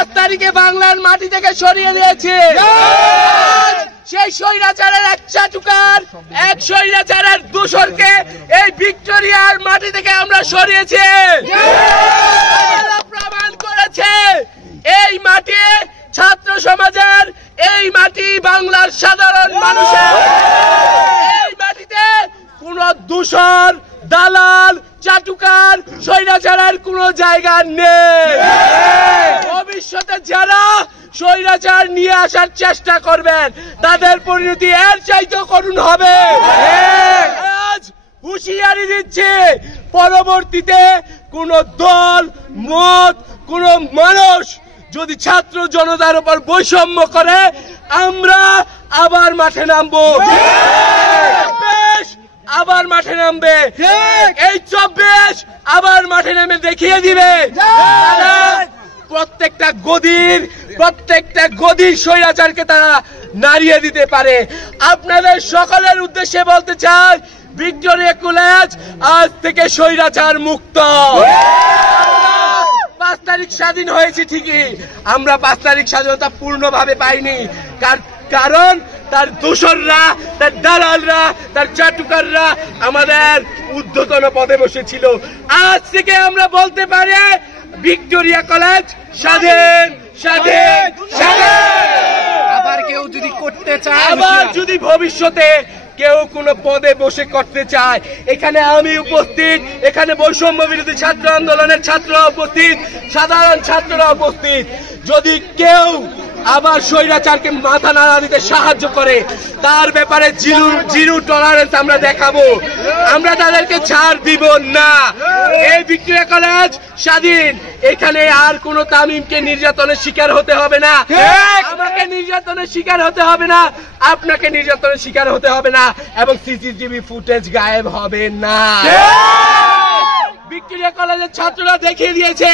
5 তারিখে বাংলার মাটি থেকে সরিয়ে দিয়েছে। সেই স্বৈরাচারের এক চাটুকার, এক স্বৈরাচারের দূষরকে এই ভিক্টোরিয়ার মাটি থেকে আমরা সরিয়েছি। প্রমাণ করেছে এই মাটি ছাত্র সমাজের, এই মাটি বাংলার সাধারণ মানুষের। এই মাটিতে কোন দূষর, দালাল, চাটুকার, স্বৈরাচারের কোনো জায়গা নেই। ভবিষ্যতে যারা স্বৈরাচার নিয়ে আসার চেষ্টা করবেন তাদের পরিণতি এর চাইতেও করুণ হবে। আজ হুঁশিয়ারি দিচ্ছে, পরবর্তীতে কোন দল, মত, কোন মানুষ যদি ছাত্র জনতার উপর বৈষম্য করে আমরা আবার মাঠে নামবো। আবার মাঠে নামবে, এই 24 আবার মাঠে নেমে দেখিয়ে দিবে প্রত্যেকটা গদির স্বৈরাচারকে তারা নাড়িয়ে দিতে পারে। আপনাদের সকলের উদ্দেশ্যে বলতে চাই, ভিক্টোরিয়া কলেজ আজ থেকে স্বৈরাচার মুক্ত। 5 তারিখ স্বাধীন হয়েছে ঠিকই, আমরা 5 তারিখ স্বাধীনতা পূর্ণভাবে পাইনি। কারণ তার দোসররা, তার দালালরা, তার চাটুকাররা আমাদের ঊর্ধ্বতন পদে বসেছিল। আজ থেকে আমরা বলতে পারি ভিক্টোরিয়া কলেজ স্বাধীন, স্বাধীন, স্বাধীন। আবার কেউ যদি করতে চায়, আবার যদি ভবিষ্যতে কেউ কোনো পদে বসে করতে চায়, এখানে আমি উপস্থিত, এখানে বৈষম্য বিরোধী ছাত্র আন্দোলনের ছাত্ররা উপস্থিত, সাধারণ ছাত্ররা উপস্থিত। যদি কেউ আবার স্বৈরাচারকে মাথা নাড়া দিতে সাহায্য করে তার ব্যাপারে জিরো টলারেন্স আমরা দেখাবো। আমরা তাদেরকে ছাড় দিব না। এই ভিক্টোরিয়া কলেজ স্বাধীন, এখানে আর কোন তামিমকে নির্যাতনের শিকার হতে হবে না, আমাকে নির্যাতনের শিকার হতে হবে না, আপনাকে নির্যাতনের শিকার হতে হবে না, এবং সিসিটিভি ফুটেজ গায়েব হবে না। ভিক্টোরিয়া কলেজের ছাত্ররা দেখিয়ে দিয়েছে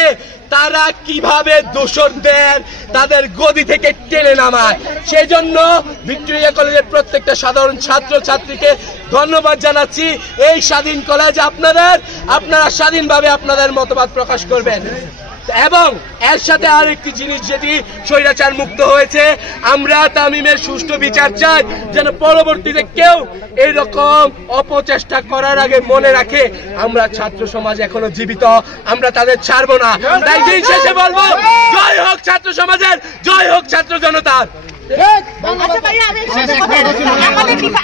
তারা কিভাবে দোসরদের তাদের গদি থেকে টেনে নামায়। সেই জন্য ভিক্টোরিয়া কলেজের প্রত্যেকটা সাধারণ ছাত্র ছাত্রীকে ধন্যবাদ জানাচ্ছি। এই স্বাধীন কলেজ আপনারা স্বাধীনভাবে আপনাদের মতবাদ প্রকাশ করবেন। এবং এর সাথে আরেকটি জিনিস, যেটি স্বৈরাচার মুক্ত হয়েছে, আমরা তামিমের সুষ্ঠু বিচার চাই, যেন পরবর্তীতে কেউ এইরকম অপচেষ্টা করার আগে মনে রাখে আমরা ছাত্র সমাজ এখনো জীবিত, আমরা তাদের ছাড়বো না। তাই দিন শেষে বলবো, জয় হোক ছাত্র সমাজের, জয় হোক ছাত্র জনতার। আচ্ছা ভাইয়া,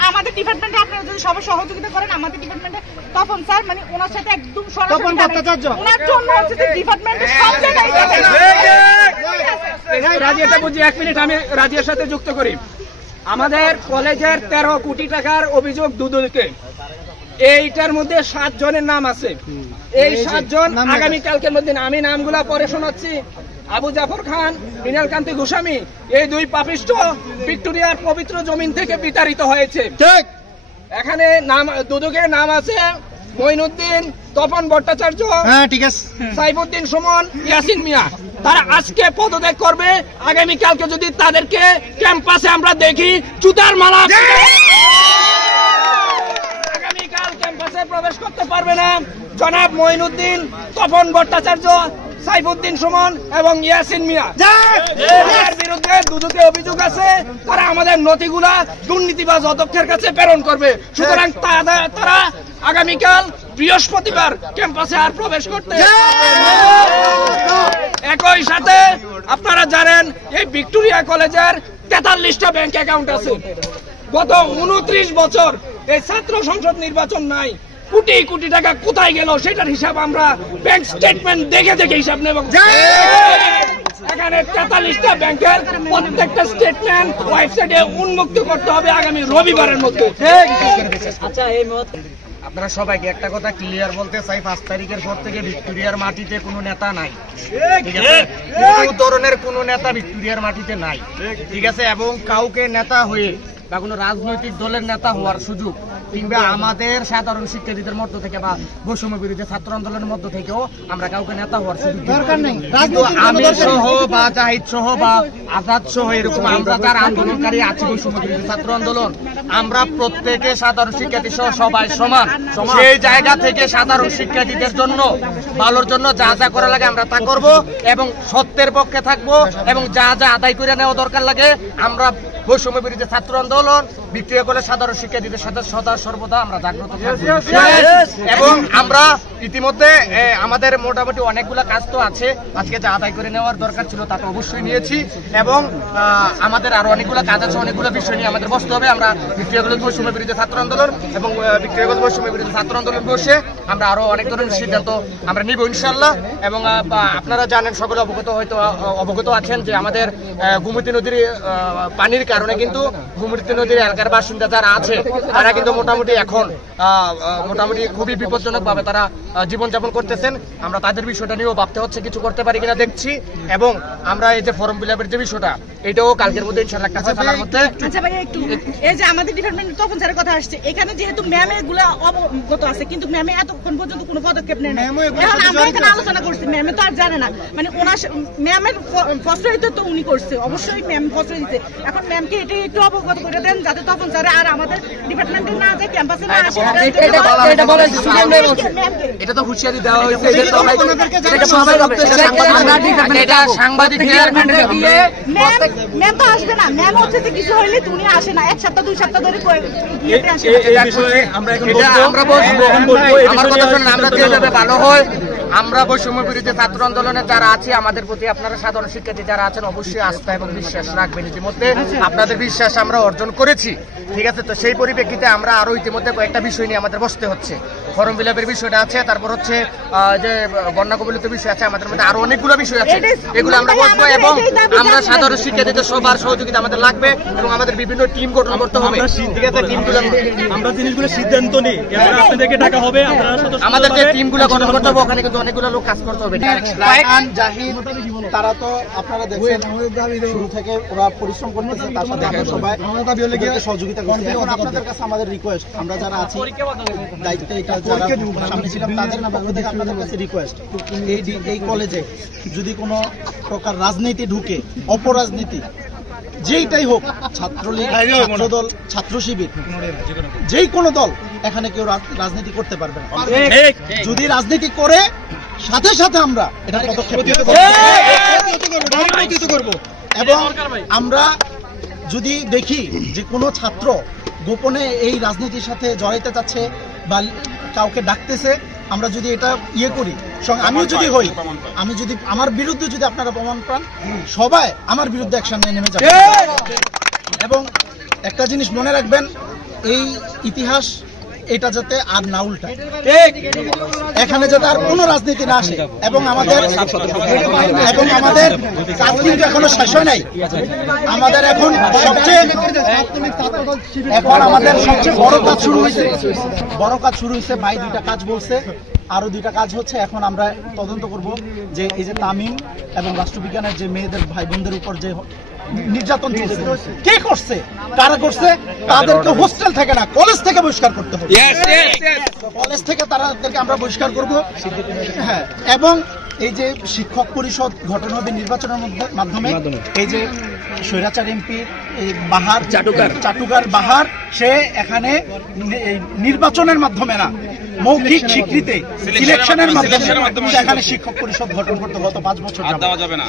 আমাদের ডিপার্টমেন্টে আপনারা যদি সবাই সহযোগিতা করেন, আমাদের ডিপার্টমেন্টে তপন স্যার, মানে ওনার সাথে একদম সরাসরি ওনার জন্য হচ্ছে যে ডিপার্টমেন্টে সব জায়গায় রাজিয়াটা বুঝি 1 মিনিট আমি রাজিয়ার সাথে যুক্ত করি। আমাদের কলেজের 13 কোটি টাকার অভিযোগ দুদলকে, এইটার মধ্যে 7 জনের নাম আছে। এই 7 জন আগামীকালকের মধ্যে, আমি নামগুলা পরে শোনাচ্ছি। আবু জাফর খান, মৃণাল কান্তি গোস্বামী, এই 2 পাপিষ্ঠ ভিক্টোরিয়ার পবিত্র জমিন থেকে বিতাড়িত হয়েছে। এখানে নাম দুদকের নাম আছে মঈনুদ্দিন, তপন ভট্টাচার্য, ঠিক আছে, সাইফুদ্দিন সুমন, ইয়াসিন মিয়া। তারা আজকে পদত্যাগ করবে। আগামীকালকে যদি তাদেরকে ক্যাম্পাসে আমরা দেখি জুতার মালা, আগামীকাল ক্যাম্পাসে প্রবেশ করতে পারবে না জনাব মঈনুদ্দিন, তপন ভট্টাচার্য, সাইফুদ্দিন সুমন এবং ইয়াসিন মিয়া। এর বিরুদ্ধে দুদকে অভিযোগ আছে, তারা আমাদের নথিগুলা দুর্নীতিবাজ অধ্যক্ষের কাছে প্রেরণ করবে। সুতরাং তারা আগামীকাল বৃহস্পতিবার ক্যাম্পাসে আর প্রবেশ করতে। একই সাথে আপনারা জানেন এই ভিক্টোরিয়া কলেজের 43টা ব্যাংক অ্যাকাউন্ট আছে। গত 29 বছর এই ছাত্র সংসদ নির্বাচন নাই, কোটি কোটি টাকা কোথায় গেল সেটার হিসাব আমরা ব্যাংক স্টেটমেন্ট দেখে হিসাব নেব। এখানে 43টা ব্যাংকের প্রত্যেকটা স্টেটমেন্ট ওয়েবসাইটে উন্মুক্ত করতে হবে আগামী রবিবারের মধ্যে। আচ্ছা, এই আপনারা সবাইকে একটা কথা ক্লিয়ার বলতে চাই, 5 তারিখের পর থেকে ভিক্টোরিয়ার মাটিতে কোনো নেতা নাই, ঠিক আছে? কোনো ধরনের কোনো নেতা ভিক্টোরিয়ার মাটিতে নাই, ঠিক আছে? এবং কাউকে নেতা হয়ে বা কোনো রাজনৈতিক দলের নেতা হওয়ার সুযোগ কিংবা আমাদের সাধারণ শিক্ষার্থীদের মধ্য থেকে বা বৈষম্য বিরোধী ছাত্র আন্দোলনের মধ্য থেকেও আমরা কাউকে নেতা হওয়ার দরকার নেই। আমির সহ বা জাহিদ সহ বা আজাদ সহ এরকম আমরা যারা আন্দোলনকারী আছি বৈষম্য বিরোধী ছাত্র আন্দোলন, আমরা প্রত্যেকে সাধারণ শিক্ষার্থী সহ সবাই সমান। সেই জায়গা থেকে সাধারণ শিক্ষার্থীদের জন্য ভালোর জন্য যা যা করা লাগে আমরা তা করব এবং সত্যের পক্ষে থাকবো এবং যা যা আদায় করে নেওয়া দরকার লাগে আমরা বৈষম্য বিরোধী ছাত্র আন্দোলন ভিক্টোরিয়া কলেজ সাধারণ শিক্ষার্থীদের সাথে সদা সর্বদা আমরা জাগ্রত থাকবো। এবং আমরা ইতিমধ্যে আমাদের মোটামুটি অনেকগুলো কাজ তো আছে, আজকে যা আদায় করে নেওয়ার দরকার ছিল তা তো অবশ্যই নিয়েছি এবং আমাদের আরো অনেকগুলো কাজ আছে, অনেকগুলো বিষয় নিয়ে আমাদের বসতে হবে। আমরা ভিক্টোরিয়া কলেজ বৈষম্য বিরোধী ছাত্র আন্দোলন এবং ভিক্টোরিয়া কলেজ বৈষম্য বিরোধী ছাত্র আন্দোলন বসে আমরা আরো অনেক ধরনের সিদ্ধান্ত আমরা নিব ইনশাল্লাহ। এবং আপনারা জানেন, সকলে অবগত আছেন যে আমাদের গোমতী নদীর পানির কারণে কিন্তু গোমতী নদীর এলাকার বাসিন্দা যারা আছে তারা কিন্তু মোটামুটি এখন মোটামুটি খুবই বিপজ্জনক ভাবে তারা জীবনযাপন করতেছেন। আমরা তাদের বিষয়টা নিয়েও ভাবতে হচ্ছে কিছু করতে পারি কিনা দেখছি। এবং আমরা এই যে ফর্ম ফিল আপের যে বিষয়টা, এটাও কালকের মধ্যে ইনশাআল্লাহ কাছে ফেলার মধ্যে। আচ্ছা ভাই, একটু এই যে আমাদের ডিপার্টমেন্ট তখন স্যারের কথা আসছে, এখানে যেহেতু ম্যামে গুলা অবগত আছে কিন্তু ম্যামে এতক্ষণ পর্যন্ত কোনো পদক্ষেপ নেয় না। এখন আমরা এখানে আলোচনা করছি, ম্যামে তো আর জানে না, মানে ওনার ম্যামের প্রশ্রয়িত তো উনি করছে, অবশ্যই ম্যাম প্রশ্রয় দিতে। এখন ম্যামকে এটা একটু অবগত করে দেন যাতে তখন স্যার আর আমাদের ডিপার্টমেন্টে না যায়, ক্যাম্পাসে না আসে। এটা তো হুঁশিয়ারি দেওয়া হয়েছে, এটা সাংবাদিকদের ম্যাম তো আসবে না, ম্যাম হচ্ছে যে কিছু হইলে উনি আসে না, 1 সপ্তাহ 2 সপ্তাহ ধরে ভালো হয়। আমরা বৈষম্য বিরোধী ছাত্র আন্দোলনে যারা আছি, আমাদের প্রতি আপনারা সাধারণ শিক্ষার্থী যারা আছেন অবশ্যই আস্থা এবং বিশ্বাস রাখবেন। ইতিমধ্যে আপনাদের বিশ্বাস আমরা অর্জন করেছি, ঠিক আছে? তো সেই পরিপ্রেক্ষিতে আমরা আরো ইতিমধ্যে কয়েকটা বিষয় নিয়ে আমাদের বসতে হচ্ছে। ফর্ম ফিল আপের বিষয়টা আছে, তারপর হচ্ছে যে বন্যা কবলিত বিষয় আছে, আমাদের মধ্যে আরো অনেকগুলো বিষয় আছে, এগুলো আমরা বসবো। এবং আমরা সাধারণ শিক্ষার্থীদের সবার সহযোগিতা আমাদের লাগবে এবং আমাদের বিভিন্ন টিম গঠন করতে হবে, ঠিক আছে? টিমগুলো আমরা জিনিসগুলো সিদ্ধান্ত নিই, আপনাদেরকে ডাকা হবে, আমাদের যে টিমগুলো গঠন করতে হবে ওখানে কিন্তু অনেকগুলো লোক কাজ করতে হবে। জাহিদ তারা তো আপনারা দেখছেন শুরু থেকে ওরা পরিশ্রম করতেছে, তার সাথে আমরা সবাই সহযোগিতা করছি। এখন আপনাদের কাছে আমাদের রিকোয়েস্ট, আমরা যারা আছি দায়িত্বে এটা যারা সামনে ছিলাম তাদের পক্ষ থেকে আপনাদের কাছে রিকোয়েস্ট, এই কলেজে যদি কোনো প্রকার রাজনীতি ঢুকে, অপরাজনীতি যেইটাই হোক, ছাত্রলীগ, ছাত্রদল, ছাত্র শিবির, যেই কোনো দল, এখানে কেউ রাজনীতি করতে পারবে না। যদি রাজনীতি করে সাথে সাথে আমরা এটা পদক্ষেপ করব। এবং আমরা যদি দেখি যে কোনো ছাত্র গোপনে এই রাজনীতির সাথে জড়াইতে চাচ্ছে বা কাউকে ডাকতেছে, আমরা যদি এটা করি, আমিও যদি হই, আমি যদি আমার বিরুদ্ধে যদি আপনারা প্রমাণ পান, সবাই আমার বিরুদ্ধে অ্যাকশন নিয়ে নেমে যাবে। এবং একটা জিনিস মনে রাখবেন, এই ইতিহাস এটা যাতে আর না উল্টায়, এখানে যাতে আর কোনো রাজনীতি না আসে। এবং আমাদের কাজ কিন্তু এখনো শেষ হয় নাই। আমাদের এখন সবচেয়ে বড় কাজ শুরু হয়েছে। ভাই 2টা কাজ বলছে, আরো 2টা কাজ হচ্ছে। এখন আমরা তদন্ত করব যে এই যে তামিম এবং রাষ্ট্রবিজ্ঞানের যে মেয়েদের ভাই বোনদের উপর যে নির্যাতন চলছে, কে করছে, কারা করছে, তাদেরকে হোস্টেল থেকে না কলেজ থেকে বহিষ্কার করতে হবে। কলেজ থেকে তাদেরকে আমরা বহিষ্কার করব। হ্যাঁ, এবং এই যে শিক্ষক পরিষদ গঠন হবে নির্বাচনের মাধ্যমে। এই যে স্বৈরাচার এমপি চাটুকার বাহার, সে এখানে নির্বাচনের মাধ্যমে না, মৌখিক স্বীকৃতি সিলেকশনের মাধ্যমে এখানে শিক্ষক পরিষদ গঠন করতে গত 5 বছর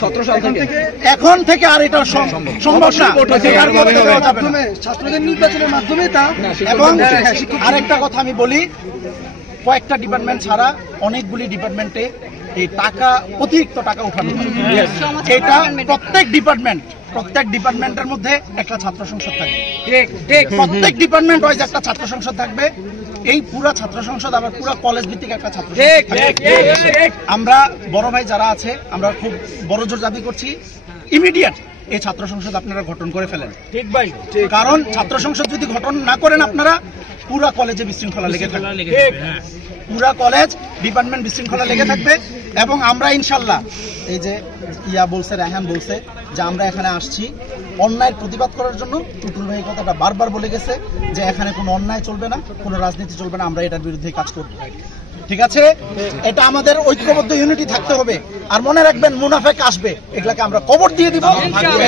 17 সাল থেকে। এখন থেকে আর এটা সম্ভব না, ছাত্রদের নির্বাচনের মাধ্যমে তা। এবং আরেকটা কথা আমি বলি, কয়েকটা ডিপার্টমেন্ট ছাড়া অনেকগুলি ডিপার্টমেন্টে এই টাকা, অতিরিক্ত টাকা উঠানো, এটা প্রত্যেক ডিপার্টমেন্টের মধ্যে একটা ছাত্র সংসদ থাকবে। প্রত্যেক ডিপার্টমেন্ট ওয়াইজ একটা ছাত্র সংসদ থাকবে। এই পুরা ছাত্র সংসদ আবার পুরা কলেজ ভিত্তিক একটা ছাত্র সংসদ। আমরা বড় ভাই যারা আছে, আমরা খুব বড় জোর দাবি করছি, ইমিডিয়েট এই ছাত্র সংসদ আপনারা গঠন করে ফেলেন। ঠিক ভাই, কারণ ছাত্র সংসদ যদি গঠন না করেন আপনারা, পুরা কলেজে বিশৃঙ্খলা লেগে থাকবে, পুরা কলেজ ডিপার্টমেন্ট বিশৃঙ্খলা লেগে থাকবে। এবং আমরা ইনশাল্লাহ, এই যে বলছে, রায়হান বলছে যে আমরা এখানে আসছি অন্যায়ের প্রতিবাদ করার জন্য টুটুল ভাই কথাটা বারবার বলে গেছে যে এখানে কোনো অন্যায় চলবে না, কোনো রাজনীতি চলবে না, আমরা এটার বিরুদ্ধে কাজ করব। ঠিক আছে, এটা আমাদের ঐক্যবদ্ধ ইউনিটি থাকতে হবে। আর মনে রাখবেন মুনাফেক আসবে, এগুলাকে আমরা কবর দিয়ে দিব,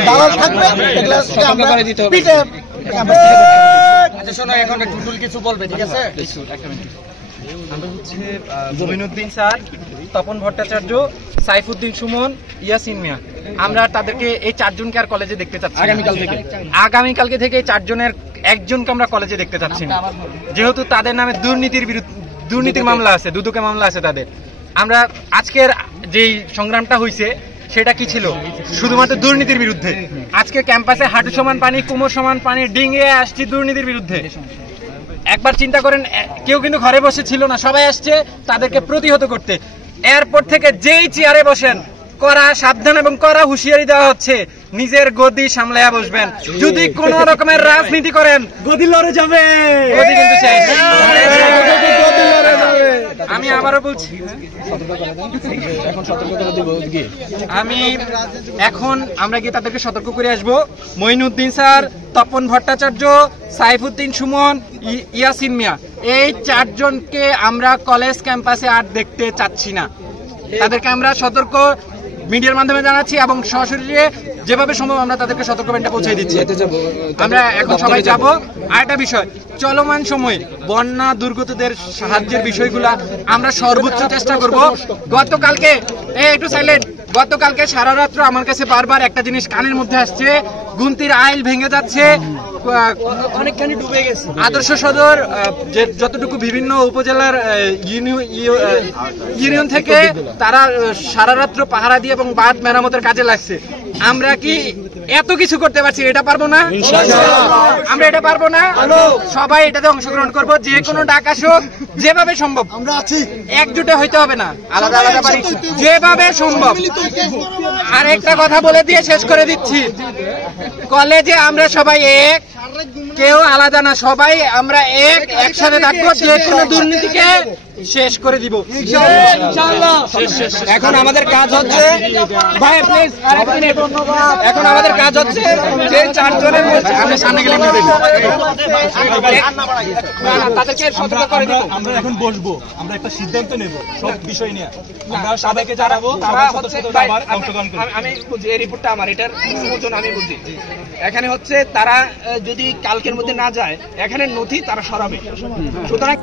দালাল থাকবে, এগুলাকে আমরা পিঠে আচ্ছা শোনো, এখন টুটুল কিছু বলবে, ঠিক আছে? আমরা হচ্ছে জমিনুদ্দিন স্যার, তপন ভট্টাচার্য, সাইফুদ্দিন সুমন, ইয়াসিন মিয়া, আমরা তাদেরকে এই চারজনকে আর কলেজে দেখতে চাচ্ছি আগামীকালকে থেকে এই চারজনের একজনকে আমরা কলেজে দেখতে চাচ্ছি না, যেহেতু তাদের নামে দুর্নীতির মামলা আছে, দুদকের মামলা আছে তাদের। আমরা আজকের যেই সংগ্রামটা হয়েছে সেটা কি ছিল? শুধুমাত্র দুর্নীতির বিরুদ্ধে। আজকে ক্যাম্পাসে হাঁটু সমান পানি, কোমর সমান পানি ডিঙিয়ে আসছি দুর্নীতির বিরুদ্ধে। একবার চিন্তা করেন, কেউ কিন্তু ঘরে বসে ছিল না, সবাই আসছে তাদেরকে প্রতিহত করতে। এয়ারপোর্ট থেকে যেই চেয়ারে বসেন করা সাবধান এবং করা হুঁশিয়ারি দেওয়া হচ্ছে, নিজের গদি সামলায়া বসবেন। যদি কোন রকমের রাজনীতি করেন গদি লড়ে যাবে, গদি কিন্তু শেষ। আমি আবারও বলছি, আমরা গিয়ে তাদেরকে সতর্ক করে আসবো। মঈনুদ্দিন স্যার, তপন ভট্টাচার্য, সাইফুদ্দিন সুমন, ইয়াসিন মিয়া, এই চারজনকে আমরা কলেজ ক্যাম্পাসে আর দেখতে চাচ্ছি না। তাদেরকে আমরা সতর্ক মিডিয়ার মাধ্যমে জানাচ্ছি এবং সরাসরি যেভাবে সম্ভব আমরা তাদেরকে সতর্কবার্তা পৌঁছে দিচ্ছি। আমরা এখন সবাই যাব। আরেকটা বিষয়, চলমান সময়ে বন্যা দুর্গতদের সাহায্যের বিষয়গুলা আমরা সর্বোচ্চ চেষ্টা করব। গতকালকে একটু সাইলেন্ট, গতকালকে সারা রাত্র আমার কাছে বারবার একটা জিনিস কানের মধ্যে আসছে, গুনতির আইল ভেঙে যাচ্ছে, অনেকখানি ডুবে গেছে। আদর্শ সদর যতটুকু বিভিন্ন উপজেলার ইউনিয়ন থেকে তারা সারা রাত্র পাহারা দিয়ে এবং বাঁধ মেরামতের কাজে লাগছে। আমরা কি এত কিছু করতে পারছি? এটা পারবো না, আমরা এটা পারবো না। সবাই এটাতে অংশগ্রহণ করব, যে কোনো ডাক আসুক, যেভাবে সম্ভব আমরা আছি। একজোটে হইতে হবে না, আলাদা আলাদা বাড়ি, যেভাবে সম্ভব। আর একটা কথা বলে দিয়ে শেষ করে দিচ্ছি, কলেজে আমরা সবাই এক, কেউ আলাদা না, সবাই আমরা একসাথে থাকবো, যে কোনো দুর্নীতিকে শেষ করে দিব ইনশাআল্লাহ। এখন আমাদের কাজ হচ্ছে, ভাই প্লিজ এখন আমাদের কাজ হচ্ছে যে চারজনের আমরা সামনে গেলে তাদেরকে সতর্ক করে দিব। আমরা এখন বসবো, আমরা একটা সিদ্ধান্ত নেব সব বিষয় নিয়ে। আমরা সবাইকে জানাবো, তারা হচ্ছে অংশগ্রহণ করবে। আমি বুঝি, এই রিপোর্টটা আমার, এটার অনুমোদন আমি বুঝি। এখানে হচ্ছে তারা যদি কালকের মধ্যে না যায়, এখানে নথি তারা সরাবে। সুতরাং